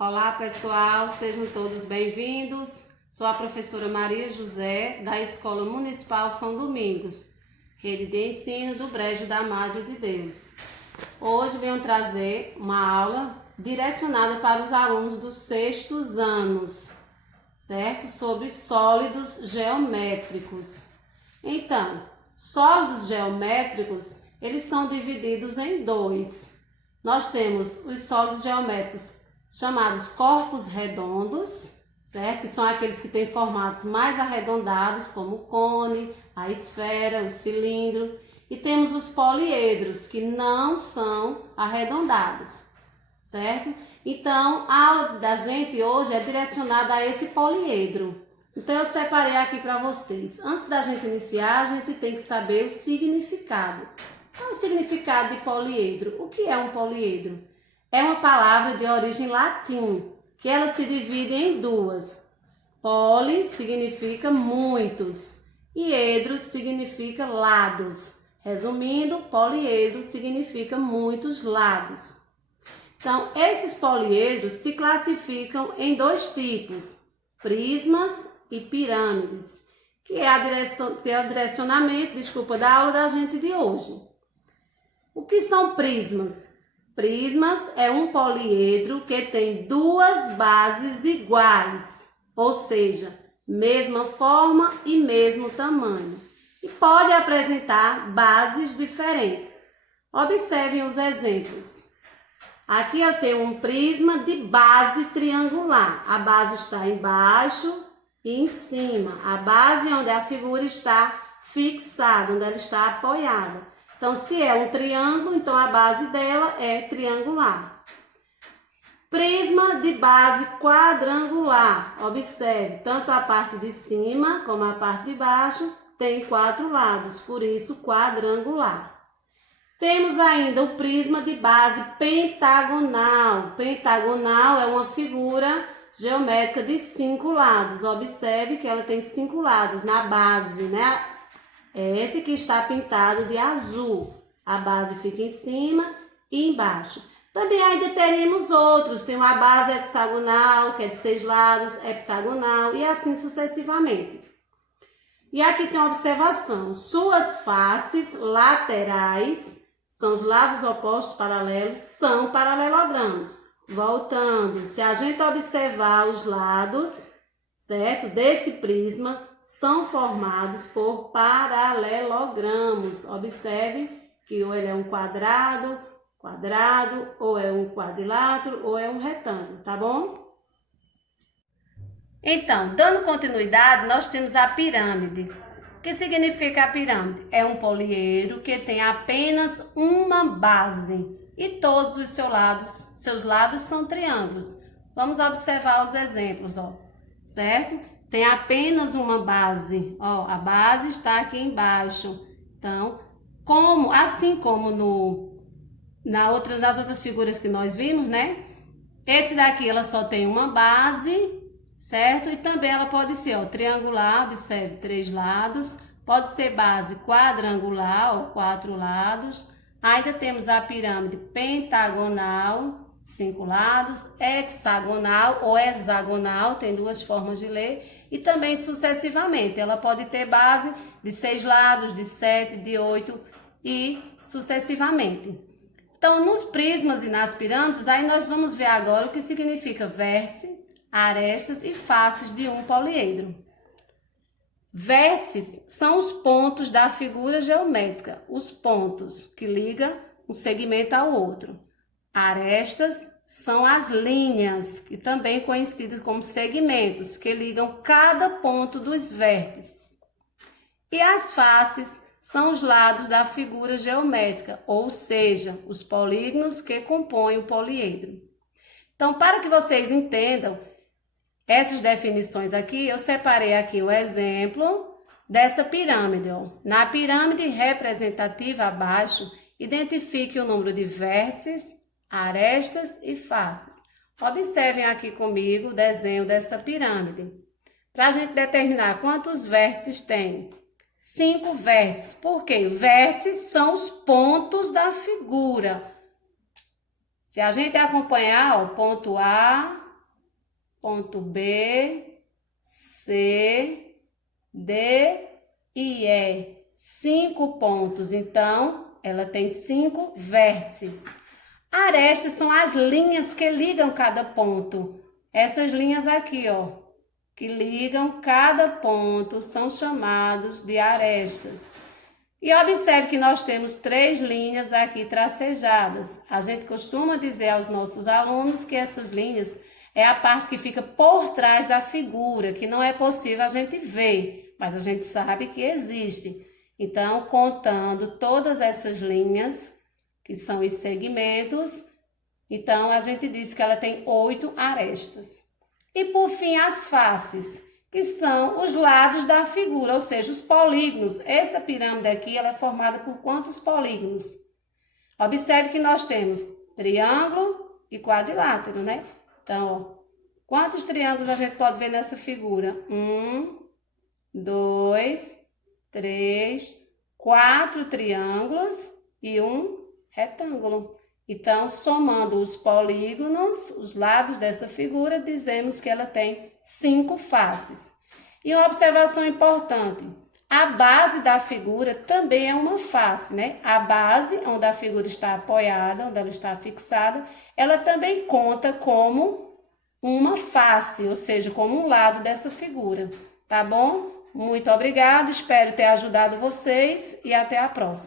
Olá pessoal, sejam todos bem-vindos. Sou a professora Maria José, da Escola Municipal São Domingos, Rede de Ensino do Brejo da Madre de Deus. Hoje venho trazer uma aula direcionada para os alunos dos sextos anos, certo? Sobre sólidos geométricos. Então, sólidos geométricos, eles são divididos em dois. Nós temos os sólidos geométricos chamados corpos redondos, certo? Que são aqueles que têm formatos mais arredondados, como o cone, a esfera, o cilindro. E temos os poliedros, que não são arredondados, certo? Então, a aula da gente hoje é direcionada a esse poliedro. Então, eu separei aqui para vocês. Antes da gente iniciar, a gente tem que saber o significado. Qual é o significado de poliedro? O que é um poliedro? É uma palavra de origem latim, que ela se divide em duas. Poli significa muitos e edros significa lados. Resumindo, poliedro significa muitos lados. Então, esses poliedros se classificam em dois tipos, prismas e pirâmides, que é o direcionamento, da aula da gente de hoje. O que são prismas? Prismas é um poliedro que tem duas bases iguais, ou seja, mesma forma e mesmo tamanho, e pode apresentar bases diferentes. Observem os exemplos. Aqui eu tenho um prisma de base triangular. A base está embaixo e em cima. A base onde a figura está fixada, onde ela está apoiada. Então, se é um triângulo, então a base dela é triangular. Prisma de base quadrangular. Observe, tanto a parte de cima como a parte de baixo tem 4 lados, por isso quadrangular. Temos ainda o prisma de base pentagonal. Pentagonal é uma figura geométrica de 5 lados. Observe que ela tem 5 lados na base, né? É esse que está pintado de azul. A base fica em cima e embaixo. Também ainda teremos outros. Tem uma base hexagonal, que é de 6 lados, heptagonal e assim sucessivamente. E aqui tem uma observação. Suas faces laterais, são os lados opostos paralelos, são paralelogramos. Voltando, se a gente observar os lados, certo? Desse prisma, são formados por paralelogramos. Observe que ou ele é um quadrado, ou é um quadrilátero, ou é um retângulo, tá bom? Então, dando continuidade, nós temos a pirâmide. O que significa a pirâmide? É um poliedro que tem apenas uma base e todos os seus lados são triângulos. Vamos observar os exemplos, ó, certo? Tem apenas uma base, ó, a base está aqui embaixo. Então, assim como nas outras figuras que nós vimos, né? Esse daqui ela só tem uma base, certo? E também ela pode ser, ó, triangular, observe, 3 lados. Pode ser base quadrangular, ó, 4 lados. Ainda temos a pirâmide pentagonal, 5 lados, hexagonal ou hexagonal, tem 2 formas de ler, e também sucessivamente. Ela pode ter base de 6 lados, de 7, de 8 e sucessivamente. Então, nos prismas e nas pirâmides, aí nós vamos ver agora o que significa vértices, arestas e faces de um poliedro. Vértices são os pontos da figura geométrica, os pontos que ligam um segmento ao outro. Arestas são as linhas, que também conhecidas como segmentos, que ligam cada ponto dos vértices. E as faces são os lados da figura geométrica, ou seja, os polígonos que compõem o poliedro. Então, para que vocês entendam essas definições aqui, eu separei aqui o exemplo dessa pirâmide. Ó. Na pirâmide representativa abaixo, identifique o número de vértices, arestas e faces. Observem aqui comigo o desenho dessa pirâmide. Para a gente determinar quantos vértices tem. 5 vértices. Por quê? Vértices são os pontos da figura. Se a gente acompanhar, ó, ponto A, ponto B, C, D e E. 5 pontos, então ela tem 5 vértices. Arestas são as linhas que ligam cada ponto. Essas linhas aqui, ó, que ligam cada ponto, são chamados de arestas. E observe que nós temos 3 linhas aqui tracejadas. A gente costuma dizer aos nossos alunos que essas linhas é a parte que fica por trás da figura, que não é possível a gente ver, mas a gente sabe que existe. Então, contando todas essas linhas, que são os segmentos, então a gente diz que ela tem 8 arestas. E por fim, as faces, que são os lados da figura, ou seja, os polígonos. Essa pirâmide aqui, ela é formada por quantos polígonos? Observe que nós temos triângulo e quadrilátero, né? Então, ó, quantos triângulos a gente pode ver nessa figura? 1, 2, 3, 4 triângulos e um retângulo. Então, somando os polígonos, os lados dessa figura, dizemos que ela tem 5 faces. E uma observação importante, a base da figura também é uma face, né? A base, onde a figura está apoiada, onde ela está fixada, ela também conta como uma face, ou seja, como um lado dessa figura, tá bom? Muito obrigada, espero ter ajudado vocês e até a próxima.